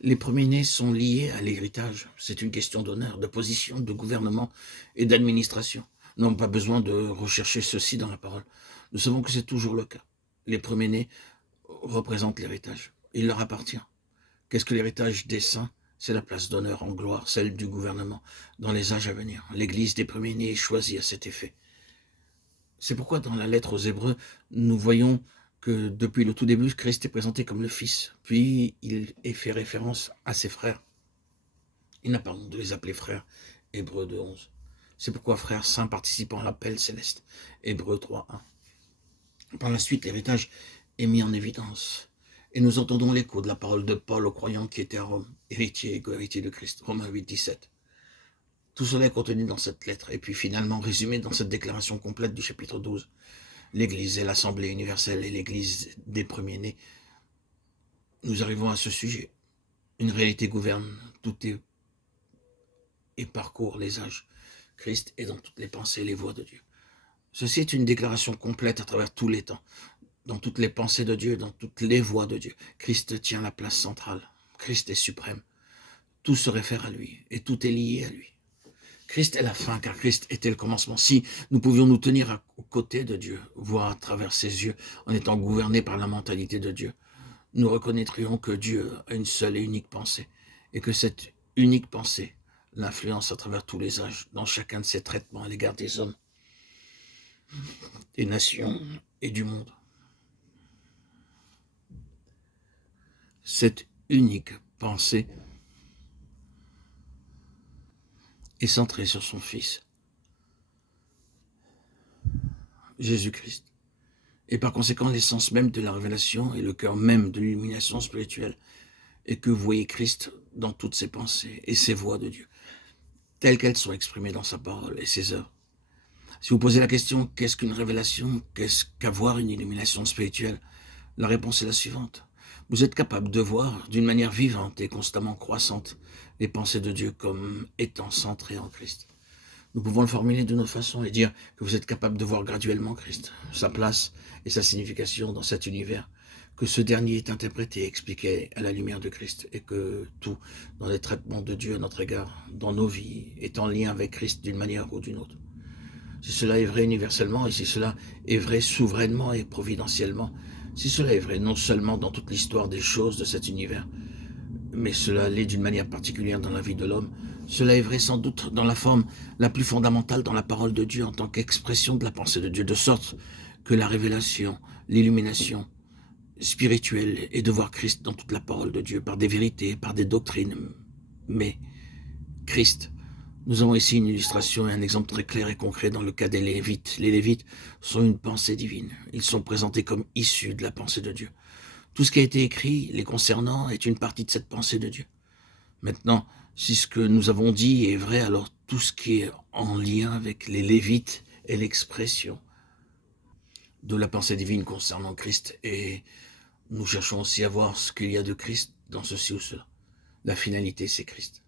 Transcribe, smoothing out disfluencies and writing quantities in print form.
Les premiers-nés sont liés à l'héritage. C'est une question d'honneur, de position, de gouvernement et d'administration. Nous n'avons pas besoin de rechercher ceci dans la parole. Nous savons que c'est toujours le cas. Les premiers-nés représentent l'héritage. Il leur appartient. Qu'est-ce que l'héritage des saints? C'est la place d'honneur en gloire, celle du gouvernement dans les âges à venir. L'Église des premiers-nés est choisie à cet effet. C'est pourquoi dans la lettre aux Hébreux, nous voyons que depuis le tout début, Christ est présenté comme le Fils. Puis il est fait référence à ses frères. Il n'a pas honte de les appeler frères. Hébreux 2:11. C'est pourquoi frères saints participant à l'appel céleste. Hébreux 3:1. Par la suite, l'héritage est mis en évidence. Et nous entendons l'écho de la parole de Paul aux croyants qui étaient à Rome, héritiers et co-héritiers de Christ. Romains 8:17. Tout cela est contenu dans cette lettre, et puis finalement résumé dans cette déclaration complète du chapitre 12. L'Église est l'Assemblée universelle et l'Église des premiers-nés. Nous arrivons à ce sujet. Une réalité gouverne tout et parcourt les âges. Christ est dans toutes les pensées et les voies de Dieu. Ceci est une déclaration complète à travers tous les temps, dans toutes les pensées de Dieu, dans toutes les voies de Dieu. Christ tient la place centrale. Christ est suprême. Tout se réfère à lui et tout est lié à lui. Christ est la fin, car Christ était le commencement. Si nous pouvions nous tenir aux côtés de Dieu, voir à travers ses yeux, en étant gouvernés par la mentalité de Dieu, nous reconnaîtrions que Dieu a une seule et unique pensée, et que cette unique pensée l'influence à travers tous les âges, dans chacun de ses traitements à l'égard des hommes, des nations et du monde. Cette unique pensée est centrée sur son Fils, Jésus-Christ. Et par conséquent, l'essence même de la révélation et le cœur même de l'illumination spirituelle est que vous voyez Christ dans toutes ses pensées et ses voies de Dieu, telles qu'elles sont exprimées dans sa parole et ses œuvres. Si vous posez la question, qu'est-ce qu'une révélation? Qu'est-ce qu'avoir une illumination spirituelle? La réponse est la suivante. Vous êtes capable de voir d'une manière vivante et constamment croissante les pensées de Dieu comme étant centrées en Christ. Nous pouvons le formuler de notre façon et dire que vous êtes capable de voir graduellement Christ, sa place et sa signification dans cet univers, que ce dernier est interprété et expliqué à la lumière de Christ et que tout, dans les traitements de Dieu à notre égard, dans nos vies, est en lien avec Christ d'une manière ou d'une autre. Si cela est vrai universellement et si cela est vrai souverainement et providentiellement, si cela est vrai non seulement dans toute l'histoire des choses de cet univers, mais cela l'est d'une manière particulière dans la vie de l'homme, cela est vrai sans doute dans la forme la plus fondamentale dans la parole de Dieu en tant qu'expression de la pensée de Dieu, de sorte que la révélation, l'illumination spirituelle est de voir Christ dans toute la parole de Dieu, par des vérités, par des doctrines, mais Christ. Nous avons ici une illustration et un exemple très clair et concret dans le cas des Lévites. Les Lévites sont une pensée divine. Ils sont présentés comme issus de la pensée de Dieu. Tout ce qui a été écrit les concernant est une partie de cette pensée de Dieu. Maintenant, si ce que nous avons dit est vrai, alors tout ce qui est en lien avec les Lévites est l'expression de la pensée divine concernant Christ. Et nous cherchons aussi à voir ce qu'il y a de Christ dans ceci ou cela. La finalité, c'est Christ.